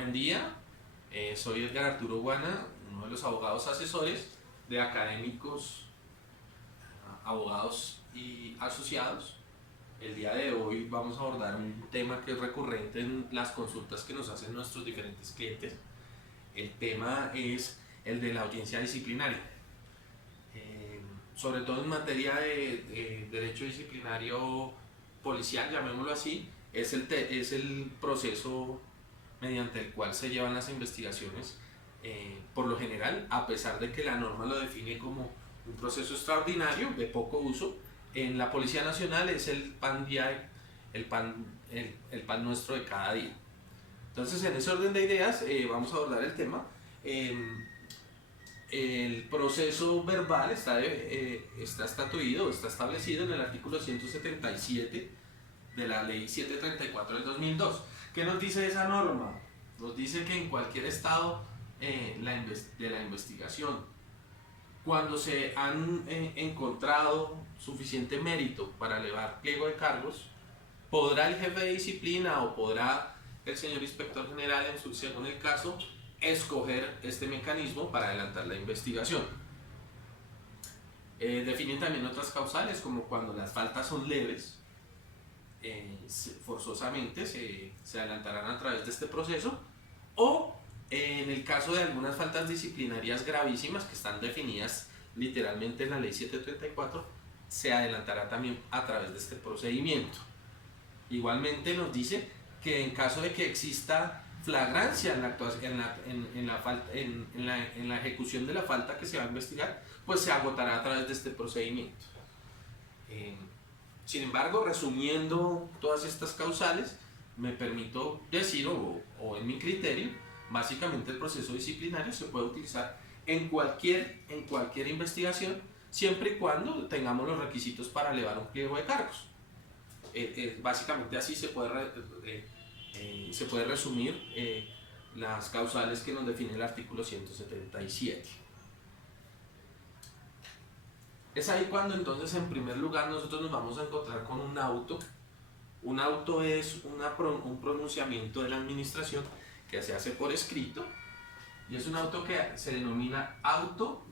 Buen día, soy Edgar Arturo Guana, uno de los abogados asesores de académicos, abogados y asociados. El día de hoy vamos a abordar un tema que es recurrente en las consultas que nos hacen nuestros diferentes clientes. El tema es el de la audiencia disciplinaria. Sobre todo en materia de derecho disciplinario policial, llamémoslo así, es el proceso mediante el cual se llevan las investigaciones. Por lo general, a pesar de que la norma lo define como un proceso extraordinario de poco uso, en la Policía Nacional es el pan diario, el pan nuestro de cada día. Entonces, en ese orden de ideas, vamos a abordar el tema. El proceso verbal está estatuido, está establecido en el artículo 177 de la ley 734 del 2002. ¿Qué nos dice esa norma? Nos dice que en cualquier estado de la investigación, cuando se han encontrado suficiente mérito para elevar pliego de cargos, podrá el jefe de disciplina o podrá el señor inspector general, según el caso, escoger este mecanismo para adelantar la investigación. Definen también otras causales, como cuando las faltas son leves, forzosamente se adelantarán a través de este proceso, o en el caso de algunas faltas disciplinarias gravísimas que están definidas literalmente en la ley 734, se adelantará también a través de este procedimiento. Igualmente nos dice que en caso de que exista flagrancia en la ejecución de la falta que se va a investigar, pues se agotará a través de este procedimiento. Sin embargo, resumiendo todas estas causales, me permito decir, o en mi criterio, básicamente el proceso disciplinario se puede utilizar en cualquier investigación, siempre y cuando tengamos los requisitos para elevar un pliego de cargos. Básicamente así se puede resumir las causales que nos define el artículo 177. Es ahí cuando entonces en primer lugar nosotros nos vamos a encontrar con un auto. Un auto es un pronunciamiento de la administración que se hace por escrito, y es un auto que se denomina auto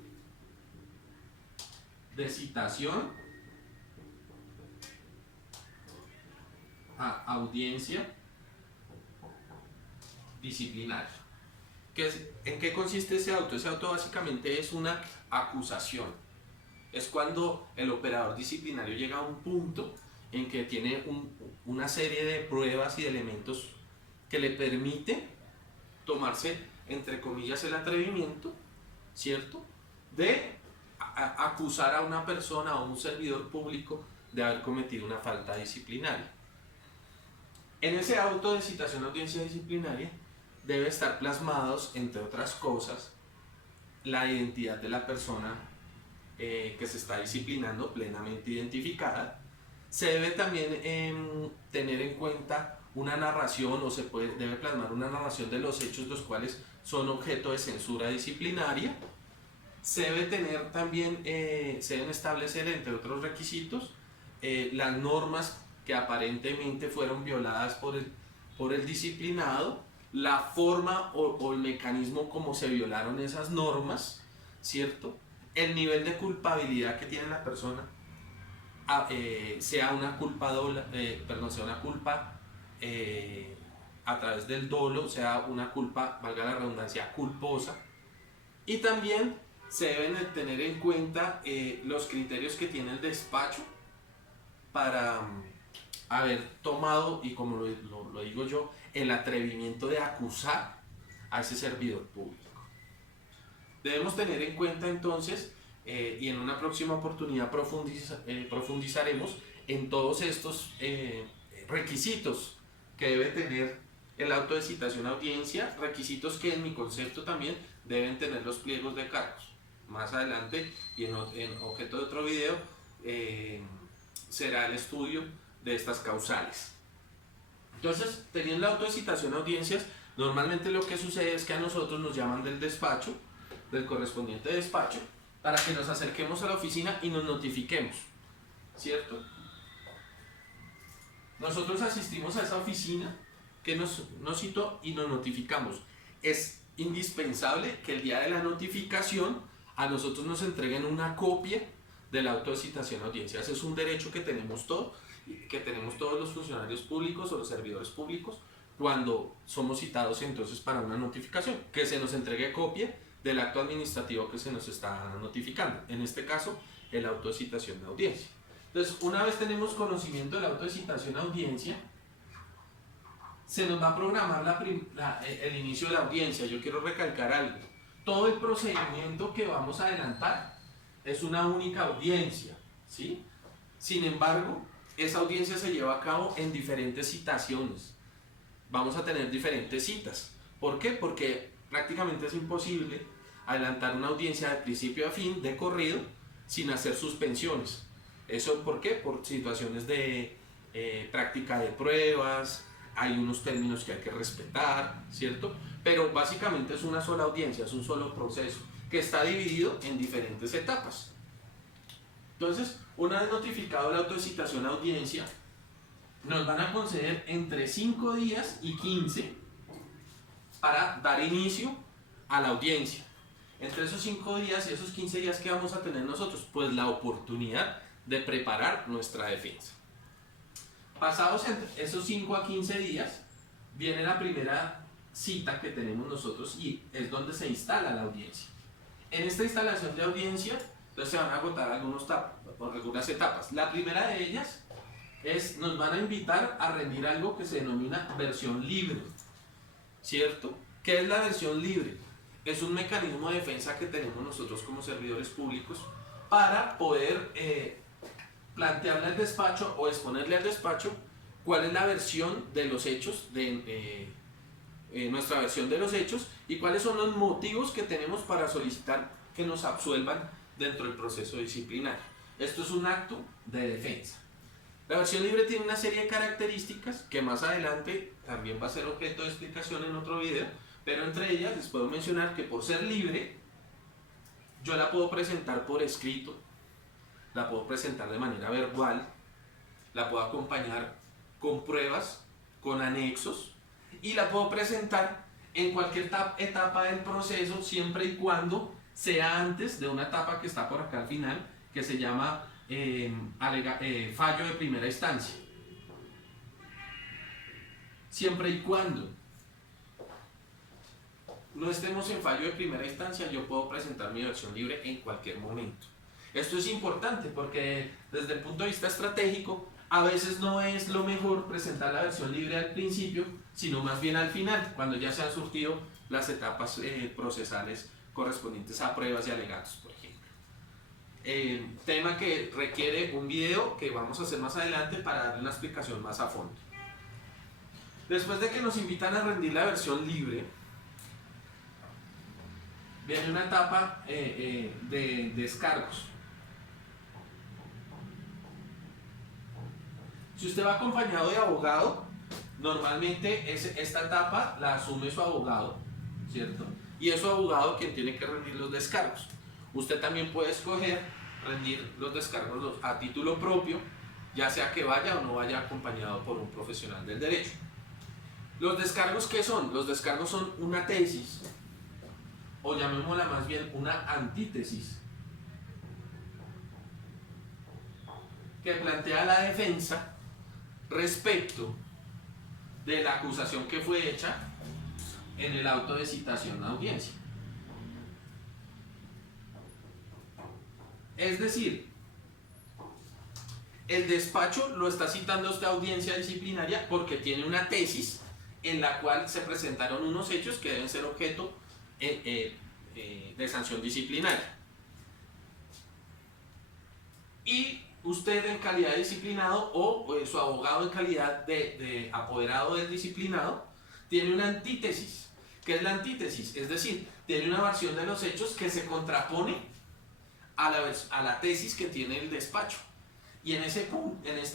de citación a audiencia disciplinaria. ¿En qué consiste ese auto? Ese auto básicamente es una acusación. Es cuando el operador disciplinario llega a un punto en que tiene una serie de pruebas y de elementos que le permite tomarse, entre comillas, el atrevimiento, ¿cierto?, de acusar a una persona o a un servidor público de haber cometido una falta disciplinaria. En ese auto de citación a audiencia disciplinaria debe estar plasmados, entre otras cosas, la identidad de la persona que se está disciplinando, plenamente identificada. Se debe también tener en cuenta una narración, o debe plasmar una narración de los hechos los cuales son objeto de censura disciplinaria. Se debe tener también, se deben establecer, entre otros requisitos, las normas que aparentemente fueron violadas por el disciplinado, la forma o el mecanismo como se violaron esas normas, ¿cierto?, el nivel de culpabilidad que tiene la persona, sea una culpa a través del dolo, sea una culpa, valga la redundancia, culposa. Y también se deben tener en cuenta los criterios que tiene el despacho para haber tomado, y como lo digo yo, el atrevimiento de acusar a ese servidor público. Debemos tener en cuenta entonces, y en una próxima oportunidad profundizaremos en todos estos requisitos que debe tener el auto de citación a audiencia, requisitos que en mi concepto también deben tener los pliegos de cargos. Más adelante, y en objeto de otro video, será el estudio de estas causales. Entonces, teniendo el auto de citación a audiencias, normalmente lo que sucede es que a nosotros nos llaman del despacho, del correspondiente despacho, para que nos acerquemos a la oficina y nos notifiquemos, ¿cierto? Nosotros asistimos a esa oficina que nos citó y nos notificamos. Es indispensable que el día de la notificación a nosotros nos entreguen una copia del auto de citación a audiencia. Ese es un derecho que tenemos todos los funcionarios públicos o los servidores públicos cuando somos citados entonces para una notificación, que se nos entregue copia del acto administrativo que se nos está notificando, en este caso el auto de citación a audiencia. Entonces, una vez tenemos conocimiento del auto de citación a audiencia, se nos va a programar el inicio de la audiencia. Yo quiero recalcar algo: todo el procedimiento que vamos a adelantar es una única audiencia, ¿sí? Sin embargo, esa audiencia se lleva a cabo en diferentes citaciones. Vamos a tener diferentes citas. ¿Por qué? Porque prácticamente es imposible adelantar una audiencia de principio a fin, de corrido, sin hacer suspensiones. ¿Eso por qué? Por situaciones de práctica de pruebas, hay unos términos que hay que respetar, ¿cierto? Pero básicamente es una sola audiencia, es un solo proceso, que está dividido en diferentes etapas. Entonces, una vez notificado el auto de citación a audiencia, nos van a conceder entre 5 días y 15 para dar inicio a la audiencia. Entre esos 5 días y esos 15 días, ¿qué vamos a tener nosotros? Pues la oportunidad de preparar nuestra defensa. Pasados esos 5 a 15 días, viene la primera cita que tenemos nosotros y es donde se instala la audiencia. En esta instalación de audiencia, entonces se van a agotar algunas etapas. La primera de ellas es, nos van a invitar a rendir algo que se denomina versión libre, ¿cierto? ¿Qué es la versión libre? Es un mecanismo de defensa que tenemos nosotros como servidores públicos para poder plantearle al despacho o exponerle al despacho cuál es la versión de los hechos, nuestra versión de los hechos, y cuáles son los motivos que tenemos para solicitar que nos absuelvan dentro del proceso disciplinario. Esto es un acto de defensa. La versión libre tiene una serie de características que más adelante también va a ser objeto de explicación en otro video, pero entre ellas les puedo mencionar que por ser libre, yo la puedo presentar por escrito, la puedo presentar de manera verbal, la puedo acompañar con pruebas, con anexos, y la puedo presentar en cualquier etapa del proceso, siempre y cuando sea antes de una etapa que está por acá al final, que se llama fallo de primera instancia. Siempre y cuando no estemos en fallo de primera instancia, yo puedo presentar mi versión libre en cualquier momento. Esto es importante porque desde el punto de vista estratégico, a veces no es lo mejor presentar la versión libre al principio, sino más bien al final, cuando ya se han surtido las etapas procesales correspondientes a pruebas y alegatos, por ejemplo. Tema que requiere un video que vamos a hacer más adelante para darle una explicación más a fondo. Después de que nos invitan a rendir la versión libre, viene una etapa de descargos. Si usted va acompañado de abogado, normalmente esta etapa la asume su abogado, ¿cierto? Y es su abogado quien tiene que rendir los descargos. Usted también puede escoger rendir los descargos a título propio, ya sea que vaya o no vaya acompañado por un profesional del derecho. ¿Los descargos qué son? Los descargos son una tesis, o llamémosla más bien una antítesis, que plantea la defensa respecto de la acusación que fue hecha en el auto de citación a audiencia. Es decir, el despacho lo está citando a esta audiencia disciplinaria porque tiene una tesis en la cual se presentaron unos hechos que deben ser objeto de sanción disciplinaria. Y usted en calidad de disciplinado o su abogado en calidad de apoderado del disciplinado tiene una antítesis. ¿Qué es la antítesis? Es decir, tiene una versión de los hechos que se contrapone a la tesis que tiene el despacho. Y en este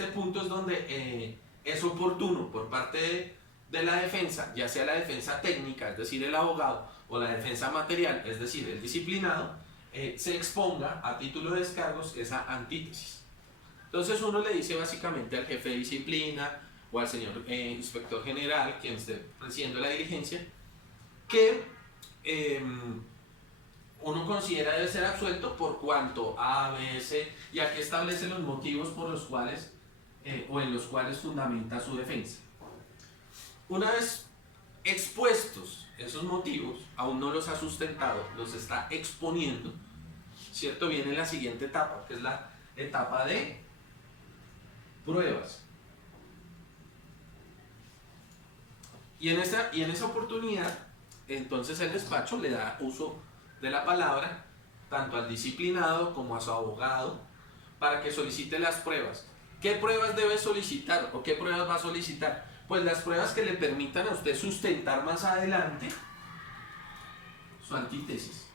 punto es donde es oportuno por parte de la defensa, ya sea la defensa técnica, es decir, el abogado, o la defensa material, es decir, el disciplinado, se exponga a título de descargos esa antítesis. Entonces uno le dice básicamente al jefe de disciplina o al señor inspector general, quien esté presidiendo la diligencia, que uno considera debe ser absuelto por cuanto A, B, C, y aquí establece los motivos por los cuales o en los cuales fundamenta su defensa. Una vez expuestos esos motivos, aún no los ha sustentado, los está exponiendo, ¿cierto? Viene la siguiente etapa, que es la etapa de pruebas. Y en esa oportunidad, entonces el despacho le da uso de la palabra tanto al disciplinado como a su abogado para que solicite las pruebas. ¿Qué pruebas debe solicitar o qué pruebas va a solicitar? Pues las pruebas que le permitan a usted sustentar más adelante su antítesis,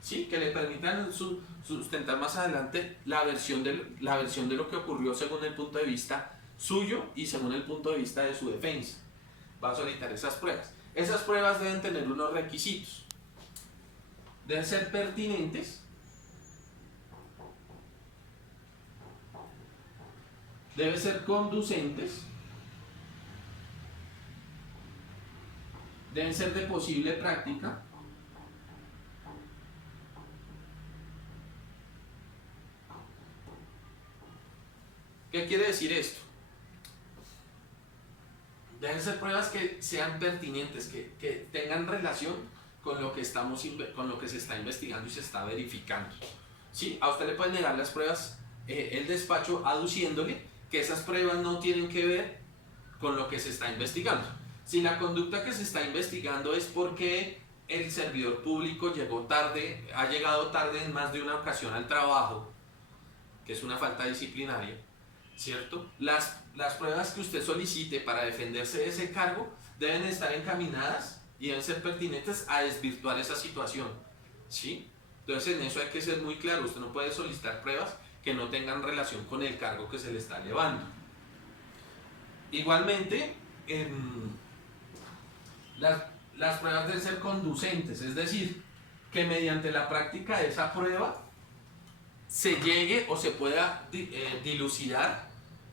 ¿sí? Que le permitan sustentar más adelante la versión de lo que ocurrió según el punto de vista suyo y según el punto de vista de su defensa. Va a solicitar esas pruebas. Esas pruebas deben tener unos requisitos. Deben ser pertinentes, deben ser conducentes, deben ser de posible práctica, ¿qué quiere decir esto? Deben ser pruebas que sean pertinentes, que tengan relación con lo que se está investigando y se está verificando. ¿Sí? A usted le pueden negar las pruebas el despacho aduciéndole que esas pruebas no tienen que ver con lo que se está investigando. Si la conducta que se está investigando es porque el servidor público ha llegado tarde en más de una ocasión al trabajo, que es una falta disciplinaria, ¿cierto? Las pruebas que usted solicite para defenderse de ese cargo deben estar encaminadas y deben ser pertinentes a desvirtuar esa situación, ¿sí? Entonces en eso hay que ser muy claro, usted no puede solicitar pruebas que no tengan relación con el cargo que se le está elevando. Igualmente, las pruebas deben ser conducentes, es decir, que mediante la práctica de esa prueba se llegue o se pueda dilucidar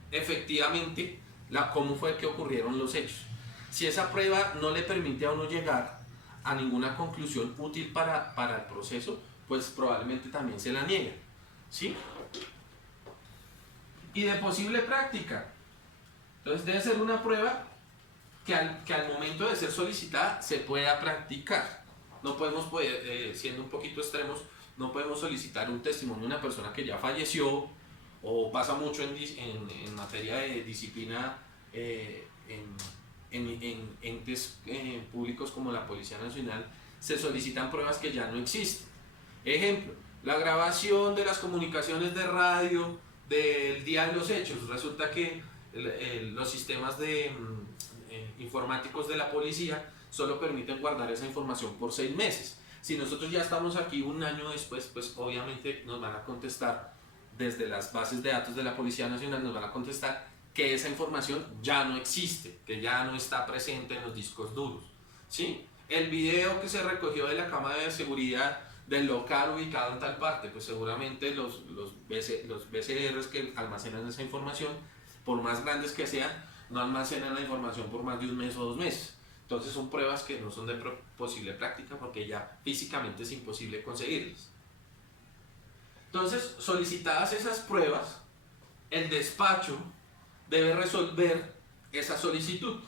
efectivamente cómo fue que ocurrieron los hechos. Si esa prueba no le permite a uno llegar a ninguna conclusión útil para el proceso, pues probablemente también se la niega, ¿sí? Y de posible práctica. Entonces debe ser una prueba que al momento de ser solicitada se pueda practicar. No podemos, siendo un poquito extremos, no podemos solicitar un testimonio de una persona que ya falleció, o pasa mucho en materia de disciplina en entes públicos como la Policía Nacional, se solicitan pruebas que ya no existen. Ejemplo, la grabación de las comunicaciones de radio del día de los hechos. Resulta que los sistemas informáticos de la policía solo permiten guardar esa información por 6 meses. Si nosotros ya estamos aquí un año después, pues obviamente nos van a contestar desde las bases de datos de la Policía Nacional, nos van a contestar que esa información ya no existe, que ya no está presente en los discos duros, ¿sí? El video que se recogió de la cámara de seguridad del local ubicado en tal parte, pues seguramente los BCRs que almacenan esa información, por más grandes que sean, no almacenan la información por más de un mes o 2 meses. Entonces son pruebas que no son de posible práctica porque ya físicamente es imposible conseguirlas. Entonces, solicitadas esas pruebas, el despacho debe resolver esa solicitud.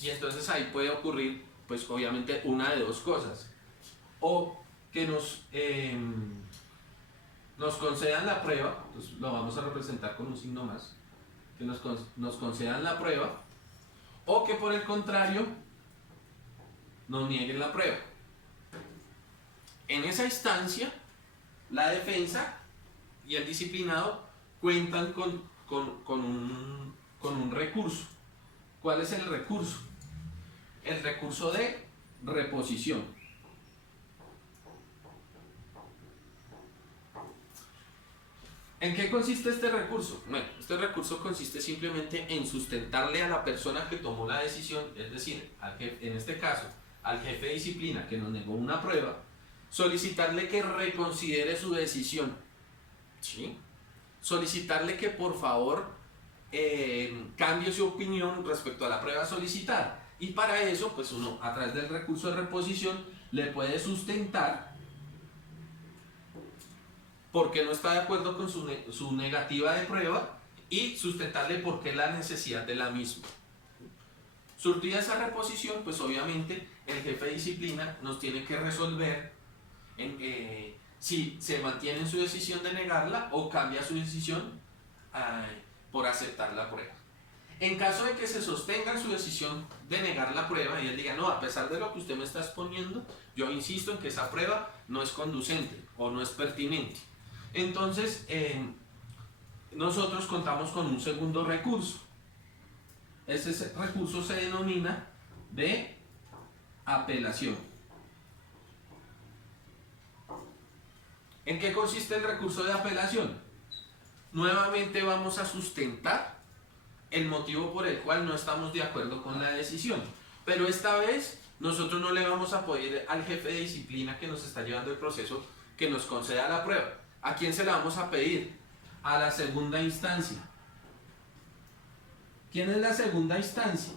Y entonces ahí puede ocurrir, pues obviamente, una de 2 cosas. O que nos concedan la prueba, entonces lo vamos a representar con un signo más, que nos concedan la prueba, o que por el contrario, nos nieguen la prueba. En esa instancia, la defensa y el disciplinado cuentan con un recurso. ¿Cuál es el recurso? El recurso de reposición. ¿En qué consiste este recurso? Bueno, este recurso consiste simplemente en sustentarle a la persona que tomó la decisión, es decir, en este caso, al jefe de disciplina que nos negó una prueba, solicitarle que reconsidere su decisión, ¿sí? Solicitarle que por favor cambie su opinión respecto a la prueba solicitada. Y para eso, pues uno a través del recurso de reposición le puede sustentar por qué no está de acuerdo con su negativa de prueba y sustentarle por qué la necesidad de la misma. Surtida esa reposición, pues obviamente el jefe de disciplina nos tiene que resolver si se mantiene en su decisión de negarla o cambia su decisión por aceptar la prueba. En caso de que se sostenga en su decisión de negar la prueba y él diga, no, a pesar de lo que usted me está exponiendo, yo insisto en que esa prueba no es conducente o no es pertinente. Entonces, nosotros contamos con un segundo recurso. Ese recurso se denomina de apelación. ¿En qué consiste el recurso de apelación? Nuevamente vamos a sustentar el motivo por el cual no estamos de acuerdo con la decisión, pero esta vez nosotros no le vamos a pedir al jefe de disciplina que nos está llevando el proceso que nos conceda la prueba. ¿A quién se la vamos a pedir? A la segunda instancia. ¿Quién es la segunda instancia?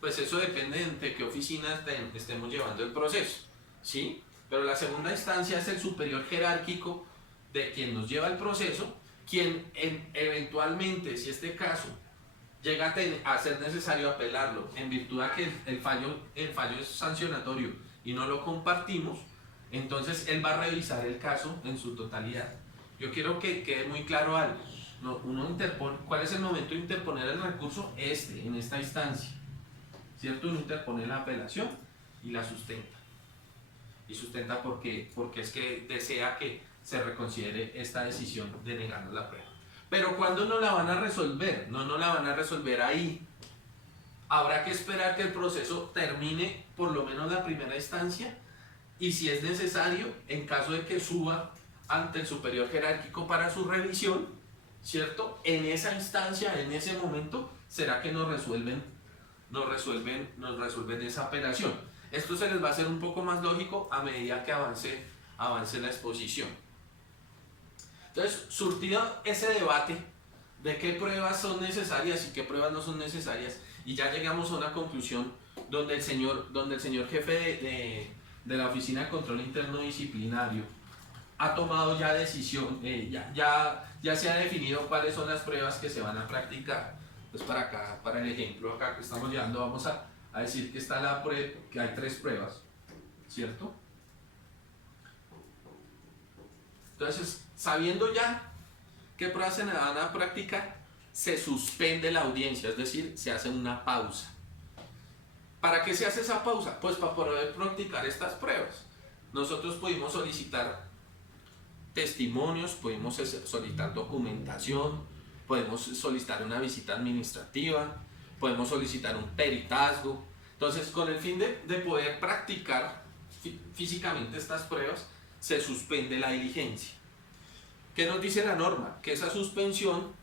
Pues eso depende de qué oficina estemos llevando el proceso, ¿sí? Pero la segunda instancia es el superior jerárquico de quien nos lleva el proceso, quien eventualmente, si este caso llega a ser necesario apelarlo en virtud de que el fallo es sancionatorio y no lo compartimos, entonces él va a revisar el caso en su totalidad. Yo quiero que quede muy claro algo. ¿Cuál es el momento de interponer el recurso? En esta instancia, ¿cierto? Uno interpone la apelación y la sustenta. Y sustenta porque es que desea que se reconsidere esta decisión de negarnos la prueba. Pero ¿cuándo no la van a resolver? No la van a resolver ahí. Habrá que esperar que el proceso termine por lo menos la primera instancia y si es necesario, en caso de que suba ante el superior jerárquico para su revisión, ¿cierto? En esa instancia, en ese momento, será que nos resuelven esa apelación. Esto se les va a hacer un poco más lógico a medida que avance la exposición. Entonces, surtido ese debate de qué pruebas son necesarias y qué pruebas no son necesarias, y ya llegamos a una conclusión donde el señor jefe de la Oficina de Control Interno Disciplinario ha tomado ya decisión, ya se ha definido cuáles son las pruebas que se van a practicar. Entonces para el ejemplo acá que estamos llevando, vamos a decir que que hay 3 pruebas, ¿cierto? Entonces, sabiendo ya qué pruebas se van a practicar, se suspende la audiencia, es decir, se hace una pausa. ¿Para qué se hace esa pausa? Pues para poder practicar estas pruebas. Nosotros pudimos solicitar testimonios, pudimos solicitar documentación, podemos solicitar una visita administrativa, podemos solicitar un peritazgo. Entonces, con el fin de poder practicar físicamente estas pruebas, se suspende la diligencia. ¿Qué nos dice la norma? Que esa suspensión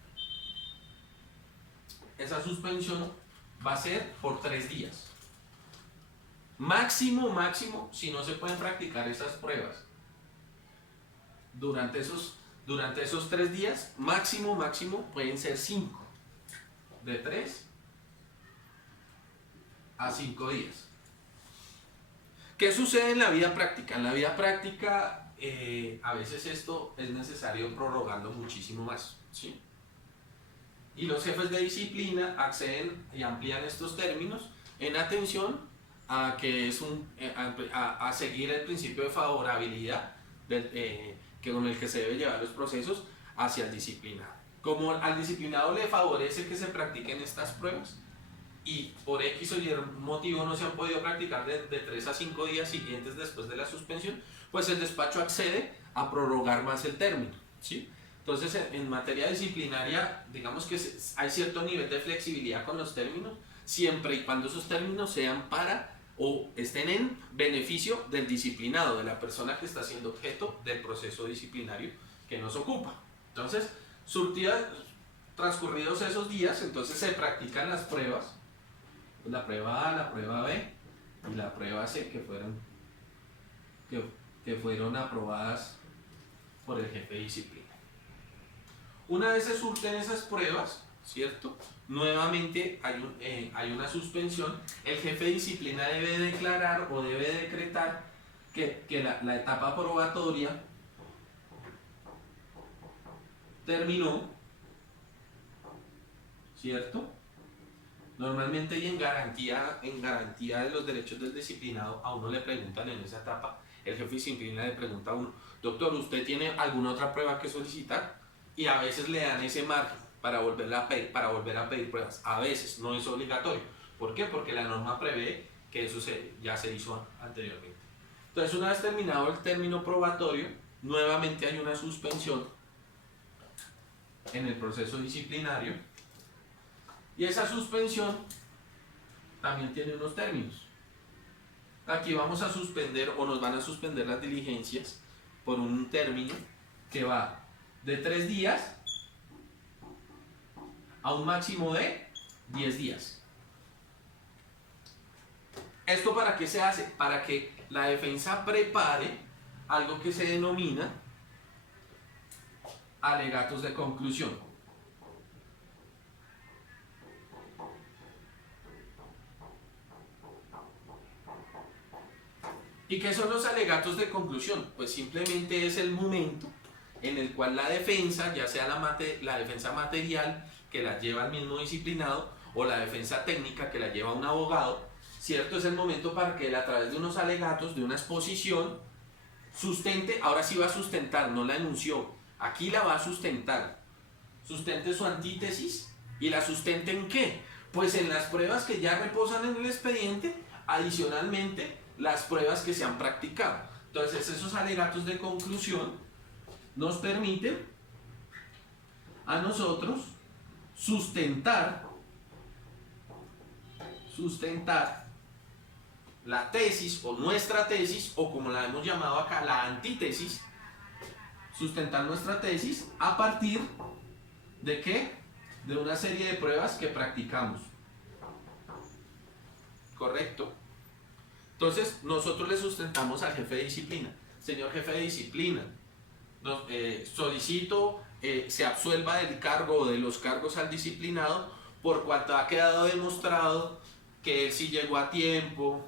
va a ser por 3 días. Máximo, si no se pueden practicar esas pruebas durante esos 3 días, máximo pueden ser 5. De 3 a 5 días. ¿Qué sucede en la vida práctica? En la vida práctica, a veces esto es necesario prorrogarlo muchísimo más, ¿sí? Y los jefes de disciplina acceden y amplían estos términos en atención a que a seguir el principio de favorabilidad con el que se debe llevar los procesos hacia el disciplinado. Como al disciplinado le favorece que se practiquen estas pruebas, y por X o Y motivo no se han podido practicar de 3 a 5 días siguientes después de la suspensión, pues el despacho accede a prorrogar más el término, ¿sí? Entonces, en materia disciplinaria, digamos que hay cierto nivel de flexibilidad con los términos, siempre y cuando esos términos sean para o estén en beneficio del disciplinado, de la persona que está siendo objeto del proceso disciplinario que nos ocupa. Entonces, transcurridos esos días, entonces se practican las pruebas, la prueba A, la prueba B y la prueba C, que fueron aprobadas por el jefe de disciplina. Una vez se surten esas pruebas, ¿cierto? Nuevamente hay una suspensión. El jefe de disciplina debe declarar o debe decretar que la etapa probatoria terminó, ¿cierto? Normalmente y en garantía de los derechos del disciplinado, a uno le preguntan en esa etapa, el jefe de disciplina le pregunta a uno, doctor, ¿usted tiene alguna otra prueba que solicitar? Y a veces le dan ese margen para volver a pedir pruebas. A veces no es obligatorio. ¿Por qué? Porque la norma prevé que eso ya se hizo anteriormente. Entonces, una vez terminado el término probatorio, nuevamente hay una suspensión en el proceso disciplinario. Y esa suspensión también tiene unos términos. Aquí vamos a suspender o nos van a suspender las diligencias por un término que va de 3 días a un máximo de 10 días. ¿Esto para qué se hace? Para que la defensa prepare algo que se denomina alegatos de conclusión. ¿Y qué son los alegatos de conclusión? Pues simplemente es el momento en el cual la defensa, ya sea la defensa material que la lleva el mismo disciplinado o la defensa técnica que la lleva un abogado, ¿cierto? Es el momento para que él, a través de unos alegatos, de una exposición, sustente, ahora sí va a sustentar, no la enunció, aquí la va a sustentar, sustente su antítesis. ¿Y la sustente en qué? Pues en las pruebas que ya reposan en el expediente, adicionalmente las pruebas que se han practicado. Entonces esos alegatos de conclusión nos permiten a nosotros sustentar la tesis o nuestra tesis, o como la hemos llamado acá, la antítesis, sustentar nuestra tesis a partir de ¿qué? De una serie de pruebas que practicamos. ¿Correcto? Entonces, nosotros le sustentamos al jefe de disciplina. Señor jefe de disciplina, solicito se absuelva del cargo o de los cargos al disciplinado por cuanto ha quedado demostrado que él sí llegó a tiempo,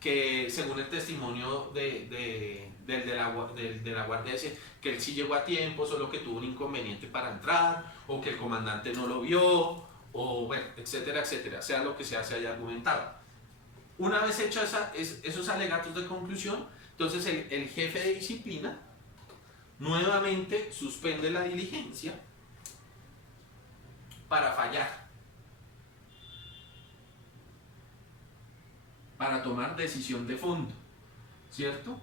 que según el testimonio del de la guardia dice que él sí llegó a tiempo, solo que tuvo un inconveniente para entrar, o que el comandante no lo vio, o bueno, etcétera, etcétera, sea lo que sea, se haya argumentado. Una vez hechos esos alegatos de conclusión, entonces el jefe de disciplina nuevamente suspende la diligencia para fallar, para tomar decisión de fondo, ¿cierto?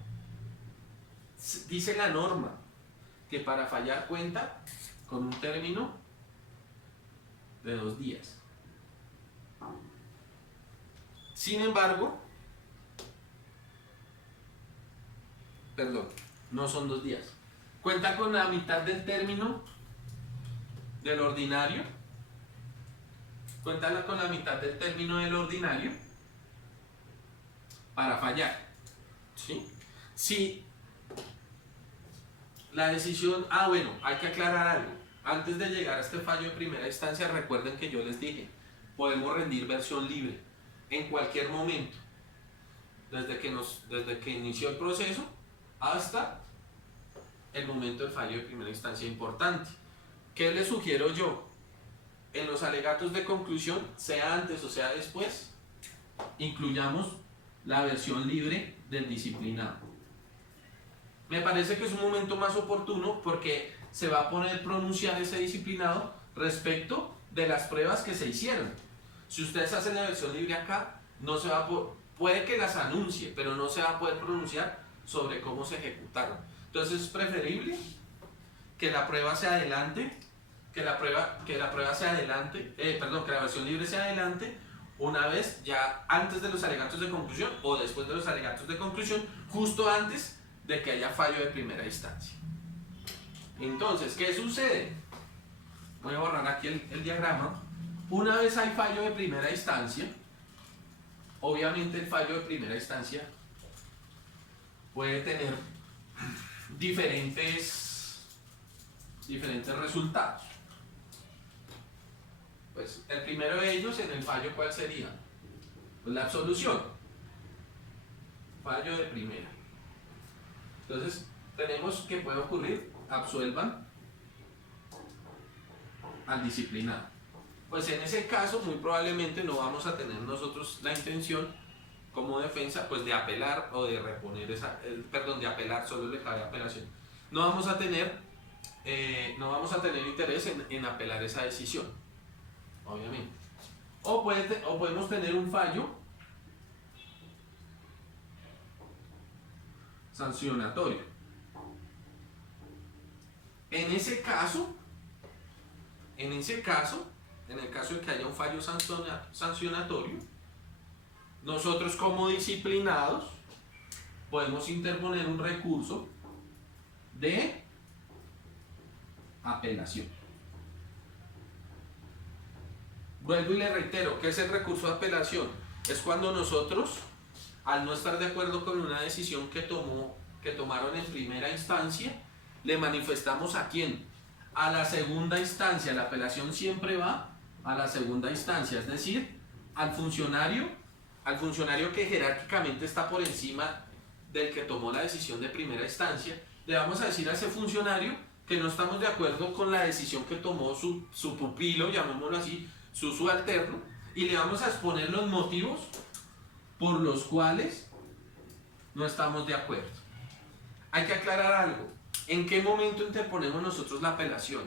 Dice la norma que para fallar cuenta con un término de 2 días. Sin embargo, perdón, no son 2 días. Cuenta con la mitad del término del ordinario. Cuéntala con la mitad del término del ordinario para fallar. ¿Sí? Si la decisión... bueno, hay que aclarar algo. Antes de llegar a este fallo de primera instancia, recuerden que yo les dije, podemos rendir versión libre en cualquier momento, desde que inició el proceso hasta el momento del fallo de primera instancia. Importante. ¿Qué les sugiero yo? En los alegatos de conclusión, sea antes o sea después, incluyamos la versión libre del disciplinado. Me parece que es un momento más oportuno porque se va a poder pronunciar ese disciplinado respecto de las pruebas que se hicieron. Si ustedes hacen la versión libre acá, no se va a puede que las anuncie, pero no se va a poder pronunciar sobre cómo se ejecutaron. Entonces es preferible que la prueba se adelante, que la versión libre se adelante una vez ya antes de los alegatos de conclusión o después de los alegatos de conclusión, justo antes de que haya fallo de primera instancia. Entonces, ¿qué sucede? Voy a borrar aquí el diagrama. Una vez hay fallo de primera instancia, obviamente el fallo de primera instancia puede tener diferentes resultados. pues el primero de ellos en el fallo, ¿cuál sería? Pues la absolución. Fallo de primera. Entonces, tenemos que puede ocurrir, absuelvan al disciplinado. Pues en ese caso, muy probablemente no vamos a tener nosotros la intención como defensa, pues de apelar o de reponer esa, perdón, de apelar, solo le cabe apelación. No vamos a tener interés en apelar esa decisión, obviamente. O podemos tener un fallo sancionatorio. En el caso de que haya un fallo sancionatorio, nosotros como disciplinados podemos interponer un recurso de apelación. Vuelvo y le reitero, ¿qué es el recurso de apelación? Es cuando nosotros, al no estar de acuerdo con una decisión que tomaron en primera instancia, le manifestamos ¿a quién? A la segunda instancia. La apelación siempre va a la segunda instancia, es decir, al funcionario que jerárquicamente está por encima del que tomó la decisión de primera instancia. Le vamos a decir a ese funcionario que no estamos de acuerdo con la decisión que tomó su pupilo, llamémoslo así, su subalterno, y le vamos a exponer los motivos por los cuales no estamos de acuerdo. Hay que aclarar algo. ¿En qué momento interponemos nosotros la apelación?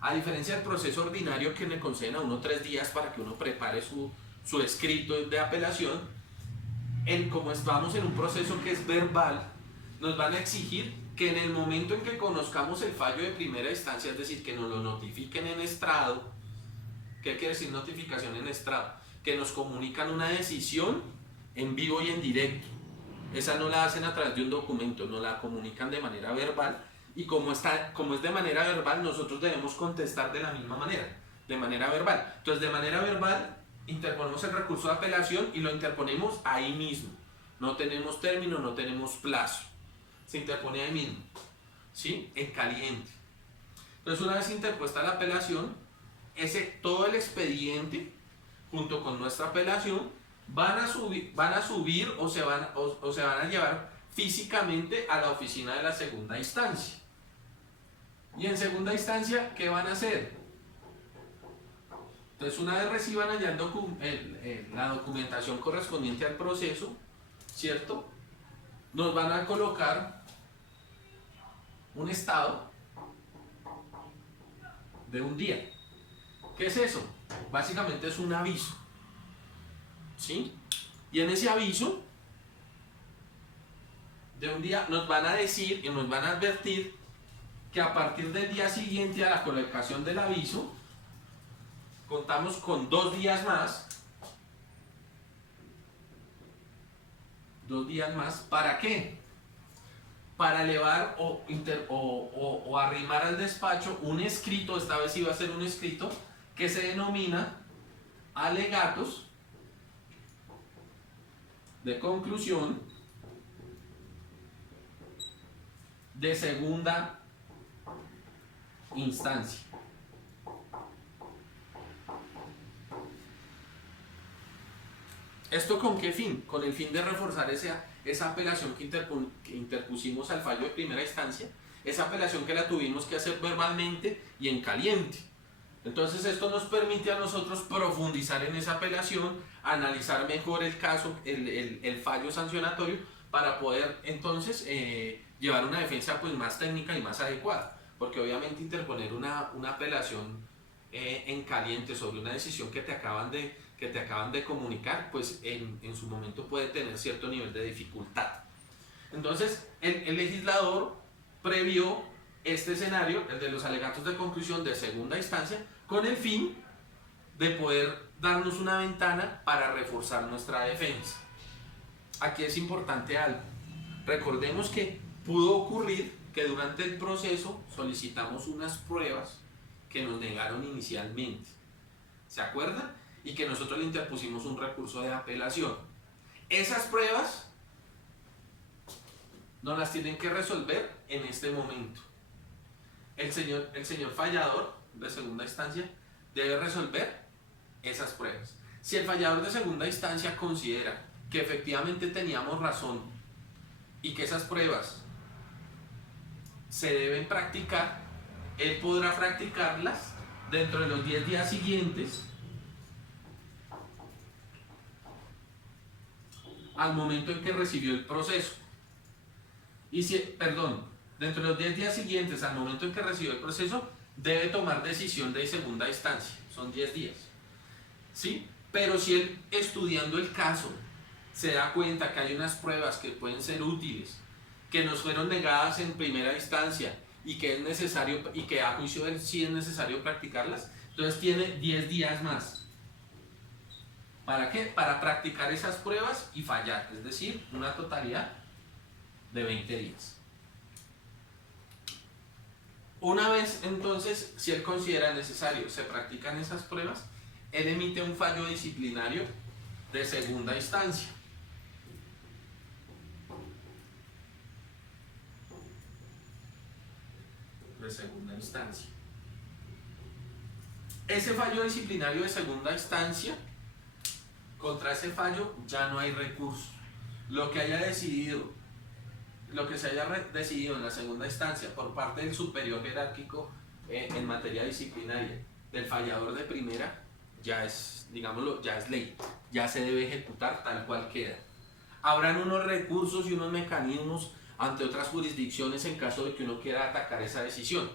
A diferencia del proceso ordinario, que le conceden a uno 3 días para que uno prepare su escrito de apelación, como estamos en un proceso que es verbal, nos van a exigir que en el momento en que conozcamos el fallo de primera instancia, es decir, que nos lo notifiquen en estrado. ¿Qué quiere decir notificación en estrado? Que nos comunican una decisión en vivo y en directo. Esa no la hacen a través de un documento, nos la comunican de manera verbal, y como es de manera verbal, nosotros debemos contestar de la misma manera, de manera verbal. Entonces, de manera verbal, interponemos el recurso de apelación y lo interponemos ahí mismo. No tenemos término, no tenemos plazo. Se interpone ahí mismo, ¿sí? En caliente. Entonces, una vez interpuesta la apelación, todo el expediente, junto con nuestra apelación, van a subir o se van a llevar físicamente a la oficina de la segunda instancia. Y en segunda instancia, ¿qué van a hacer? Entonces, una vez reciban allá la documentación correspondiente al proceso, ¿cierto? Nos van a colocar un estado de un día. ¿Qué es eso? Básicamente es un aviso, ¿sí? Y en ese aviso de un día nos van a decir y nos van a advertir que a partir del día siguiente a la colocación del aviso, contamos con 2 días más. 2 días más, ¿para qué? Para elevar o arrimar al despacho un escrito, esta vez iba a ser un escrito, que se denomina alegatos de conclusión de segunda instancia. ¿Esto con qué fin? Con el fin de reforzar esa apelación que interpusimos al fallo de primera instancia, esa apelación que la tuvimos que hacer verbalmente y en caliente. Entonces esto nos permite a nosotros profundizar en esa apelación, analizar mejor el caso, el fallo sancionatorio, para poder entonces llevar una defensa pues más técnica y más adecuada. Porque obviamente interponer una apelación en caliente sobre una decisión que te acaban de comunicar, pues en su momento puede tener cierto nivel de dificultad. Entonces el legislador previó este escenario, el de los alegatos de conclusión de segunda instancia, con el fin de poder darnos una ventana para reforzar nuestra defensa. Aquí es importante algo. Recordemos que pudo ocurrir que durante el proceso solicitamos unas pruebas que nos negaron inicialmente. ¿Se acuerdan? Y que nosotros le interpusimos un recurso de apelación. Esas pruebas no las tienen que resolver en este momento. El señor fallador de segunda instancia debe resolver esas pruebas. Si el fallador de segunda instancia considera que efectivamente teníamos razón y que esas pruebas se deben practicar, él podrá practicarlas dentro de los 10 días siguientes al momento en que recibió el proceso. Y si, perdón, dentro de los 10 días siguientes al momento en que recibió el proceso, debe tomar decisión de segunda instancia. Son 10 días. ¿Sí? Pero si él, estudiando el caso, se da cuenta que hay unas pruebas que pueden ser útiles, que nos fueron negadas en primera instancia y que es necesario, y que a juicio de él sí es necesario practicarlas, entonces tiene 10 días más. ¿Para qué? Para practicar esas pruebas y fallar, es decir, una totalidad de 20 días. Una vez entonces, si él considera necesario, se practican esas pruebas, él emite un fallo disciplinario de segunda instancia. De segunda instancia. Ese fallo disciplinario de segunda instancia, contra ese fallo ya no hay recurso. Lo que haya decidido, lo que se haya decidido en la segunda instancia por parte del superior jerárquico en materia disciplinaria del fallador de primera, ya es, digámoslo, ya es ley, ya se debe ejecutar tal cual queda. Habrán unos recursos y unos mecanismos ante otras jurisdicciones en caso de que uno quiera atacar esa decisión,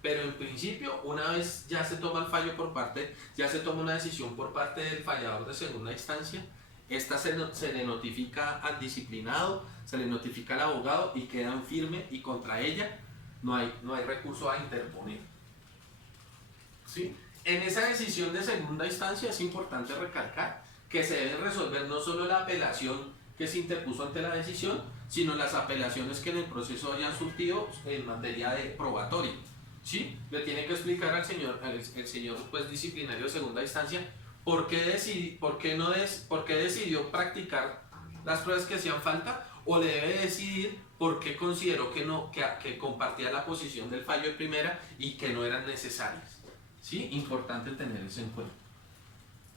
pero en principio, una vez ya se toma el fallo por parte, ya se toma una decisión por parte del fallador de segunda instancia, esta se le notifica al disciplinado, se le notifica al abogado y quedan firme, y contra ella no hay recurso a interponer. ¿Sí? En esa decisión de segunda instancia es importante recalcar que se debe resolver no solo la apelación que se interpuso ante la decisión, sino las apelaciones que en el proceso hayan surtido en materia de probatoria. ¿Sí? Le tiene que explicar al señor, el señor juez disciplinario de segunda instancia por qué decidió practicar las pruebas que hacían falta, o le debe decidir por qué consideró que compartía la posición del fallo de primera y que no eran necesarias. ¿Sí? Importante tener eso en cuenta.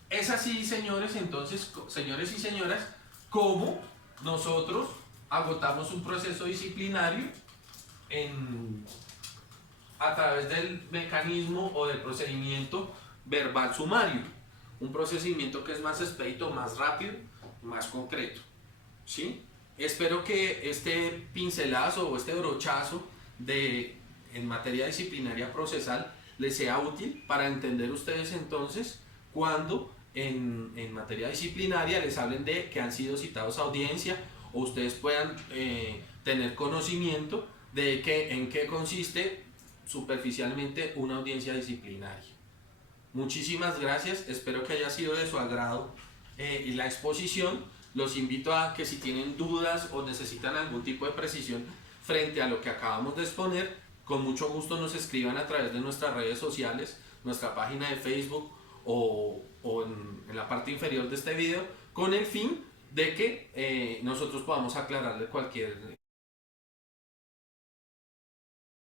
Es así, señores, entonces, señores y señoras, como nosotros agotamos un proceso disciplinario a través del mecanismo o del procedimiento verbal sumario. Un procedimiento que es más expedito, más rápido, más concreto. ¿Sí? Espero que este pincelazo o este brochazo en materia disciplinaria procesal les sea útil para entender ustedes entonces cuando en materia disciplinaria les hablen de que han sido citados a audiencia, o ustedes puedan tener conocimiento de en qué consiste superficialmente una audiencia disciplinaria. Muchísimas gracias, espero que haya sido de su agrado la exposición. Los invito a que si tienen dudas o necesitan algún tipo de precisión frente a lo que acabamos de exponer, con mucho gusto nos escriban a través de nuestras redes sociales, nuestra página de Facebook o en la parte inferior de este video, con el fin de que nosotros podamos aclararle cualquier